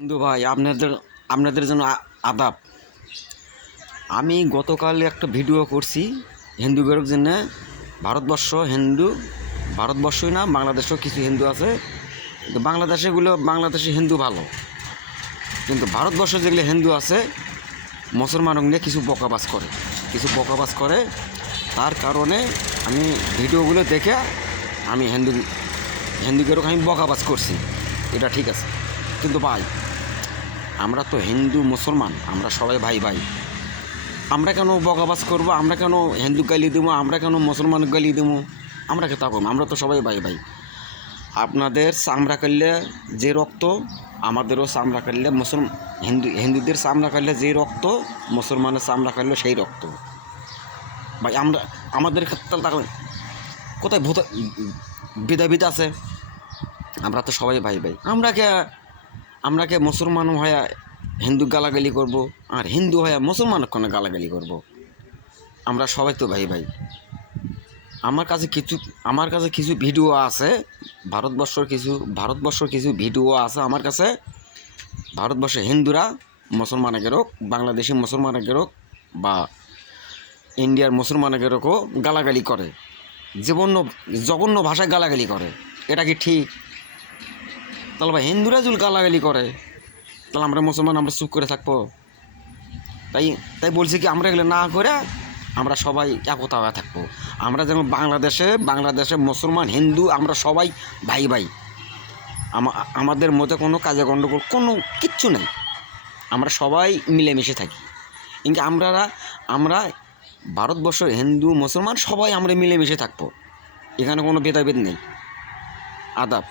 হিন্দু ভাই আপনাদের আপনাদের জন্য আদাব। আমি গতকাল একটা ভিডিও করছি হিন্দুদের জন্য। ভারতবর্ষই না, বাংলাদেশেও কিছু হিন্দু আছে, কিন্তু বাংলাদেশে হিন্দু ভালো, কিন্তু ভারতবর্ষে যেগুলো হিন্দু আছে মুসলমান নিয়ে কিছু বকাবাজ করে। তার কারণে আমি ভিডিওগুলো দেখে আমি হিন্দুদেরও আমি বকাবাজ করছি, এটা ঠিক আছে। কিন্তু ভাই, আমরা তো হিন্দু মুসলমান, আমরা সবাই ভাই ভাই। আমরা কেন বকাবাজ করবো? আমরা কেন হিন্দু গালি দেবো? আমরা কেন মুসলমান গালি দেবো? আমরা কে থাকবো? আমরা তো সবাই ভাই ভাই। আপনাদের চামড়া কাটলে যে রক্ত, আমাদেরও চামড়া কাটলে হিন্দুদের চামড়া কাটলে যে রক্ত, মুসলমানের চামড়া কাটলে সেই রক্ত ভাই। আমাদের ক্ষেত্রে কোথায় ভেদাভেদ আছে? আমরা তো সবাই ভাই ভাই। আমরা কে মুসলমান হয়ে হিন্দু গালাগালি করব, আর হিন্দু হয়ে মুসলমান কোনো গালাগালি করব? আমরা সবাই তো ভাই ভাই। আমার কাছে কিছু ভিডিও আছে, ভারতবর্ষের কিছু ভিডিও আছে আমার কাছে। ভারতবর্ষে হিন্দুরা মুসলমানেরও, বাংলাদেশি মুসলমানেরও বা ইন্ডিয়ার মুসলমানেরও গালাগালি করে, জঘন্য ভাষায় গালাগালি করে। এটা কি ঠিক? তাহলে ভাই হিন্দুরা যদি গালাগালি করে, তাহলে আমরা মুসলমান আমরা চুপ করে থাকবো? তাই বলছি কি, আমরা এগুলো না করে আমরা সবাই একতা হয়ে থাকবো। আমরা যেমন বাংলাদেশে মুসলমান হিন্দু আমরা সবাই ভাই ভাই। আমাদের মধ্যে কোনো কাজে গণ্ডগোল কোনো কিচ্ছু নেই, আমরা সবাই মিলেমিশে থাকি। কিন্তু আমরা ভারতবর্ষের হিন্দু মুসলমান সবাই আমরা মিলেমিশে থাকবো, এখানে কোনো ভেদাভেদ নেই। আদাব।